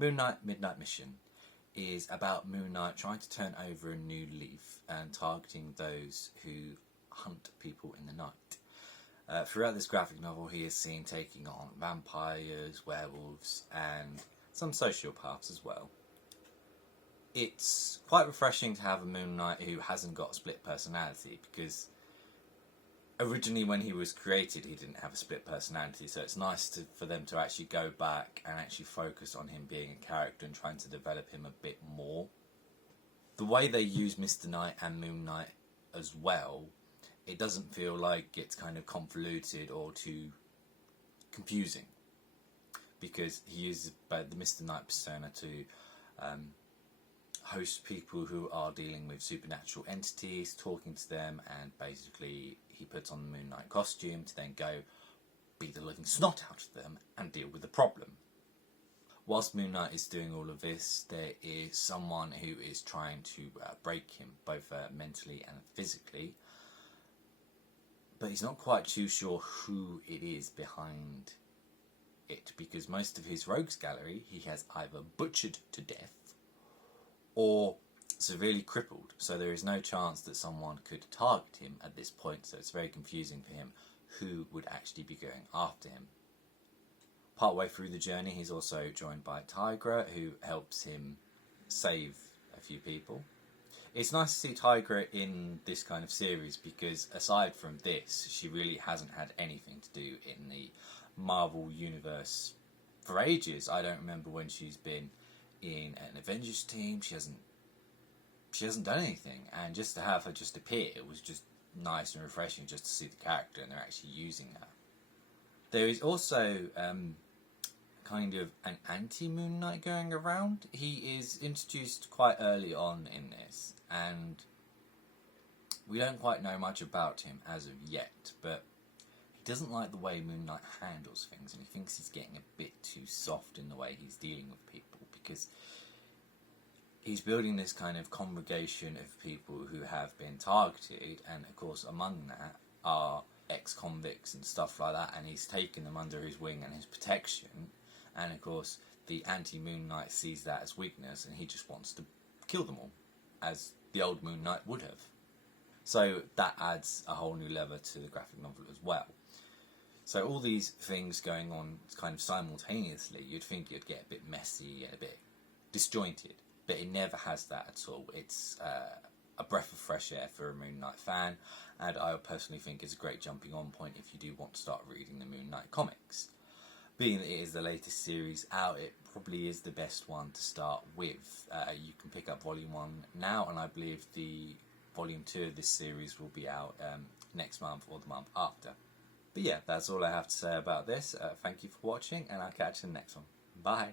Moon Knight Midnight Mission is about Moon Knight trying to turn over a new leaf and targeting those who hunt people in the night. Throughout this graphic novel, he is seen taking on vampires, werewolves, and some sociopaths as well. It's quite refreshing to have a Moon Knight who hasn't got a split personality, because originally when he was created he didn't have a split personality, so it's nice for them to actually go back and actually focus on him being a character and trying to develop him a bit more. The way they use Mr. Knight and Moon Knight as well, it doesn't feel like it's kind of convoluted or too confusing, because he uses the Mr. Knight persona to host people who are dealing with supernatural entities, talking to them, and basically he puts on the Moon Knight costume to then go beat the living snot out of them and deal with the problem. Whilst Moon Knight is doing all of this, there is someone who is trying to break him, both mentally and physically, but he's not quite too sure who it is behind it, because most of his rogues gallery he has either butchered to death or severely crippled, so there is no chance that someone could target him at this point, so it's very confusing for him who would actually be going after him. Partway through the journey he's also joined by Tigra, who helps him save a few people. It's nice to see Tigra in this kind of series, because aside from this she really hasn't had anything to do in the Marvel universe for ages. I don't remember when she's been in an Avengers team. She hasn't done anything, and just to have her just appear, it was just nice and refreshing just to see the character and they're actually using her. There is also kind of an anti-Moon Knight going around. He is introduced quite early on in this, and we don't quite know much about him as of yet, but he doesn't like the way Moon Knight handles things, and he thinks he's getting a bit too soft in the way he's dealing with people, because he's building this kind of congregation of people who have been targeted, and of course among that are ex-convicts and stuff like that, and he's taken them under his wing and his protection, and of course the anti-Moon Knight sees that as weakness and he just wants to kill them all, as the old Moon Knight would have. So that adds a whole new level to the graphic novel as well. So all these things going on kind of simultaneously, you'd think it'd get a bit messy and a bit disjointed, but it never has that at all. It's a breath of fresh air for a Moon Knight fan, and I personally think it's a great jumping on point if you do want to start reading the Moon Knight comics. Being that it is the latest series out, it probably is the best one to start with. You can pick up Volume 1 now, and I believe the Volume 2 of this series will be out next month or the month after. But yeah, that's all I have to say about this. Thank you for watching, and I'll catch you in the next one. Bye!